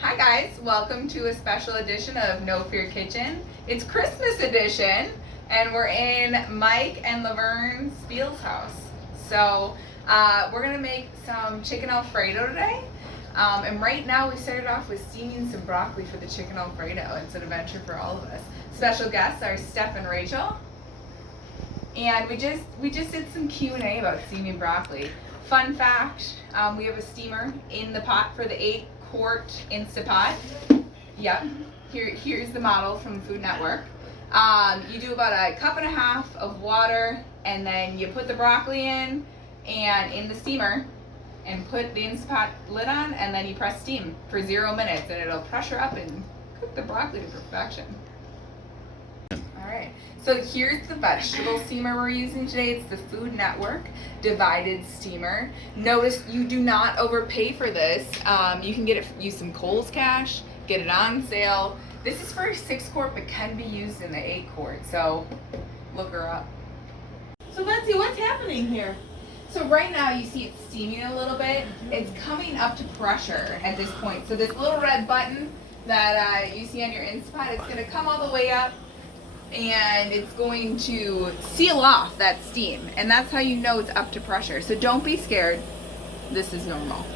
Hi guys, welcome to a special edition of No Fear Kitchen. It's Christmas edition, and we're in Mike and Laverne Spiel's house. So we're gonna make some chicken alfredo today. And right now we started off with steaming some broccoli for the chicken alfredo. It's an adventure for all of us. Special guests are Steph and Rachel. And we just did some Q&A about steaming broccoli. Fun fact, we have a steamer in the pot for the 8-quart Instapot. Yep, here's the model from Food Network. You do about a cup and a half of water, and then you put the broccoli in the steamer and put the Instapot lid on, and then you press steam for 0 minutes, and it'll pressure up and cook the broccoli to perfection. Alright, so here's the vegetable steamer we're using today. It's the Food Network divided steamer. Notice you do not overpay for this. You can get it, use some Kohl's Cash, get it on sale. This is for a 6-quart but can be used in the 8-quart, so look her up. So Betsy, what's happening here? So right now you see it's steaming a little bit. It's coming up to pressure at this point. So this little red button that you see on your Instapot, it's going to come all the way up, and it's going to seal off that steam, and that's how you know it's up to pressure. So don't be scared, this is normal.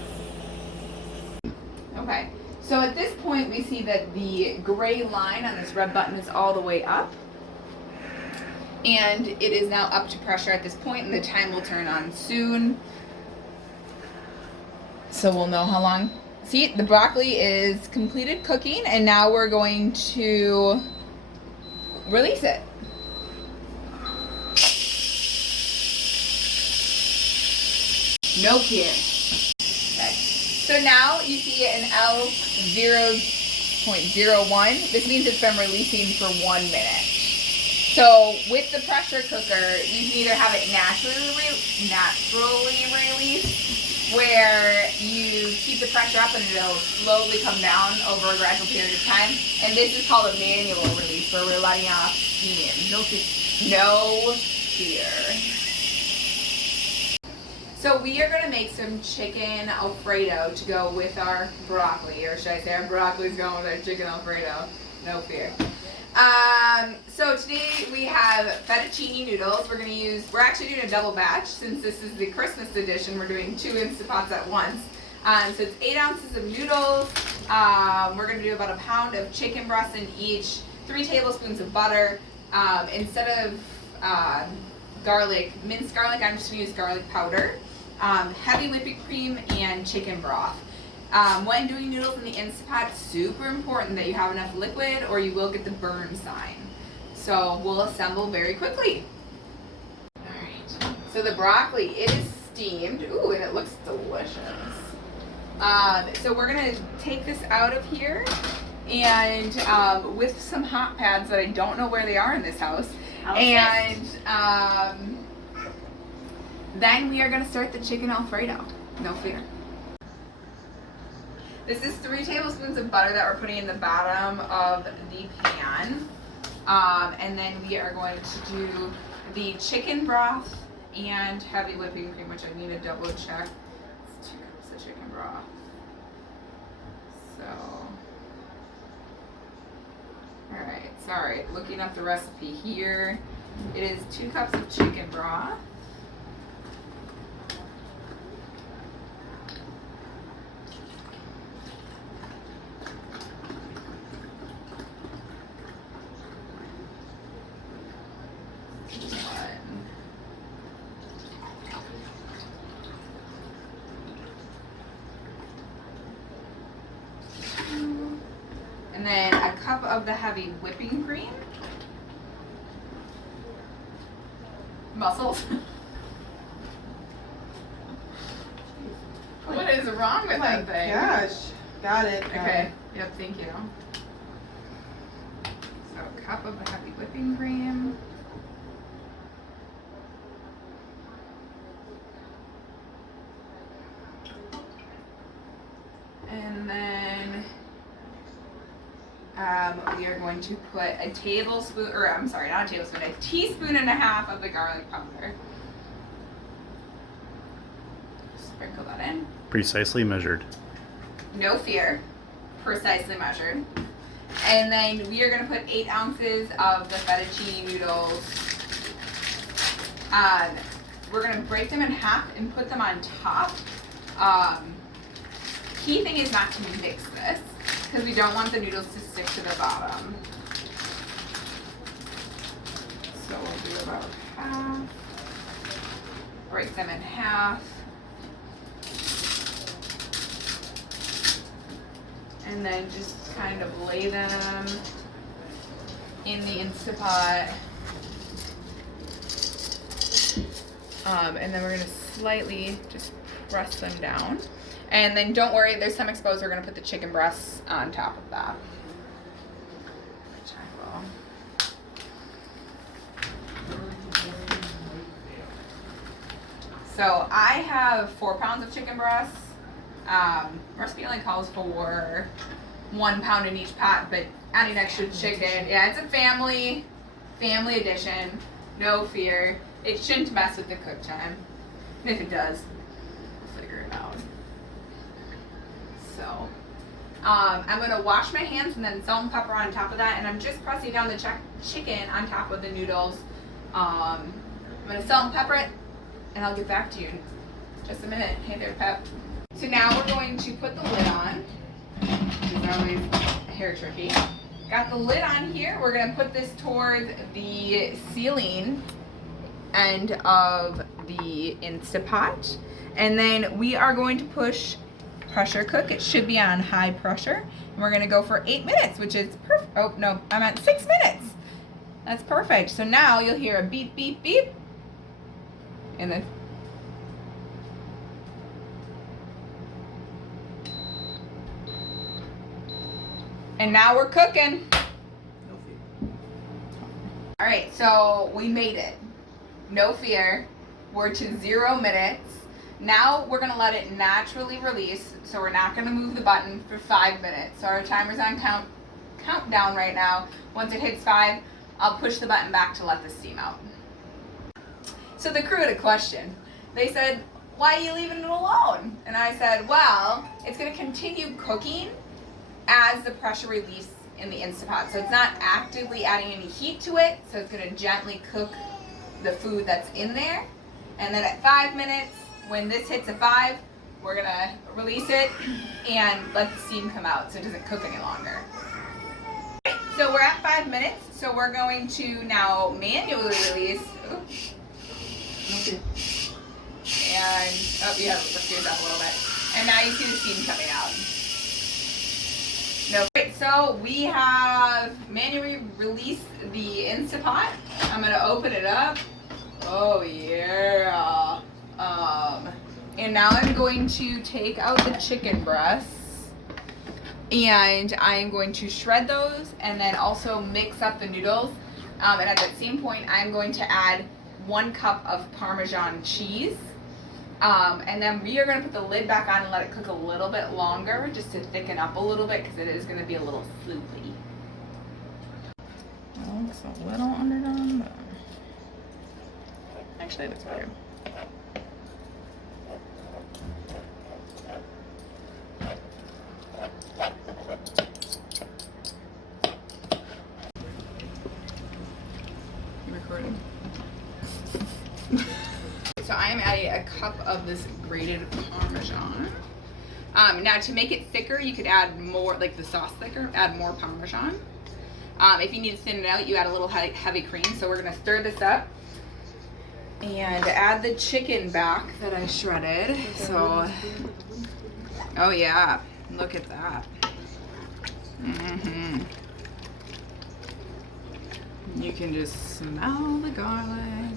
Okay, so at this point we see that the gray line on this red button is all the way up, and it is now up to pressure at this point, and the time will turn on soon, so we'll know how long. See, the broccoli is completed cooking, and now we're going to release it. No fear. Okay. So now you see an L0.01. This means it's been releasing for 1 minute. So with the pressure cooker, you can either have it naturally released, where you keep the pressure up and it'll slowly come down over a gradual period of time. And this is called a manual release, where we're letting off steam. No fear. So we are going to make some chicken alfredo to go with our broccoli, or should I say our broccoli's going with our chicken alfredo. No fear. So today we have fettuccine noodles. We're actually doing a double batch since this is the Christmas edition. We're doing 2 Instapots at once. So it's 8 ounces of noodles. We're going to do about a pound of chicken breast in each, 3 tablespoons of butter. Instead of minced garlic, I'm just going to use garlic powder, heavy whipping cream, and chicken broth. When doing noodles in the Instapot, it's super important that you have enough liquid or you will get the burn sign. So we'll assemble very quickly. Alright, so the broccoli, it is steamed. Ooh, and it looks delicious. So we're going to take this out of here, and with some hot pads that I don't know where they are in this house. And then we are going to start the chicken alfredo. No fear. This is 3 tablespoons of butter that we're putting in the bottom of the pan. And then we are going to do the chicken broth and heavy whipping cream, which I need to double check. It's 2 cups of chicken broth. So, alright, sorry, looking up the recipe here. It is 2 cups of chicken broth. And then a cup of the heavy whipping cream. Mussels. What is wrong with that thing? Gosh, got it. Okay, yep, thank you. So a cup of the heavy whipping cream. And then we are going to put a tablespoon, or I'm sorry, not a tablespoon, a teaspoon and a half of the garlic powder. Sprinkle that in. Precisely measured. No fear. precisely measured. And then we are gonna put 8 ounces of the fettuccine noodles. We're gonna break them in half and put them on top. Key thing is not to mix this because we don't want the noodles to stick to the bottom. So we'll do about half. Break them in half. And then just kind of lay them in the Instant Pot. And then we're gonna slightly just press them down. And then don't worry, there's some exposed. We're gonna put the chicken breasts on top of that. Which I will. So I have 4 pounds of chicken breasts. Recipe only calls for 1 pound in each pot, but adding extra chicken, yeah, it's a family edition. No fear. It shouldn't mess with the cook time. And if it does, we'll figure it out. So, I'm gonna wash my hands and then salt and pepper on top of that, and I'm just pressing down the chicken on top of the noodles. I'm gonna salt and pepper it, and I'll get back to you in just a minute. Hey there, Pep. So now we're going to put the lid on. Which is always hair tricky. Got the lid on here. We're gonna put this toward the ceiling end of the Instant Pot, and then we are going to pressure cook. It should be on high pressure, and we're gonna go for 8 minutes, which is perfect. Oh no, I'm at 6 minutes. That's perfect. So now you'll hear a beep, beep, beep, and then now we're cooking. All right, so we made it. No fear. We're to 0 minutes. Now we're gonna let it naturally release. So we're not gonna move the button for 5 minutes. So our timer's on countdown right now. Once it hits 5, I'll push the button back to let the steam out. So the crew had a question. They said, why are you leaving it alone? And I said, well, it's gonna continue cooking as the pressure release in the Instant Pot. So it's not actively adding any heat to it. So it's gonna gently cook the food that's in there. And then at 5 minutes, when this hits a 5, we're gonna release it and let the steam come out so it doesn't cook any longer. So we're at 5 minutes, so we're going to now manually release. Oops. Okay. And, oh yeah, lift yours up a little bit. And now you see the steam coming out. No, great. So we have manually released the Instant Pot. I'm gonna open it up. Oh yeah. And now I'm going to take out the chicken breasts, and I'm going to shred those and then also mix up the noodles. And at that same point, I'm going to add 1 cup of Parmesan cheese. And then we are going to put the lid back on and let it cook a little bit longer just to thicken up a little bit because it is going to be a little soupy. It looks a little underdone, but actually it looks better. You recording? So I am adding a cup of this grated Parmesan. Now to make it thicker, you could add more, like the sauce thicker, add more Parmesan. If you need to thin it out, you add a little heavy cream. So we're gonna stir this up and add the chicken back that I shredded. So, oh yeah, look at that. You can just smell the garlic.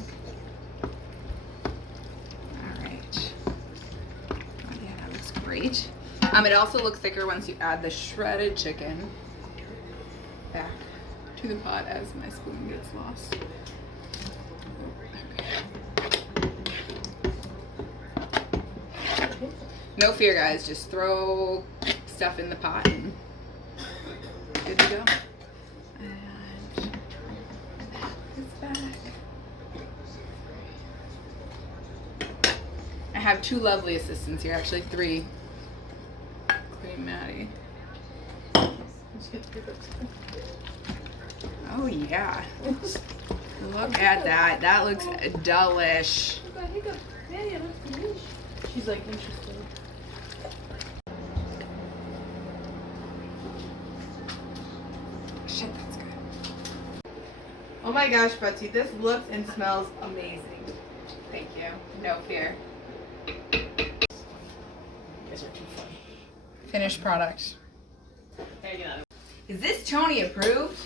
Great. It also looks thicker once you add the shredded chicken back to the pot as my spoon gets lost. Okay. No fear, guys. Just throw stuff in the pot and good to go. And it's back. I have 2 lovely assistants here, actually 3. Maddie. Oh yeah. Look at that. That looks delish. She's like interested. Shit, that's good. Oh my gosh, Betsy, this looks and smells amazing. Thank you. No fear. You guys are too funny. Finished product. Hey, get out of Is this Tony approved?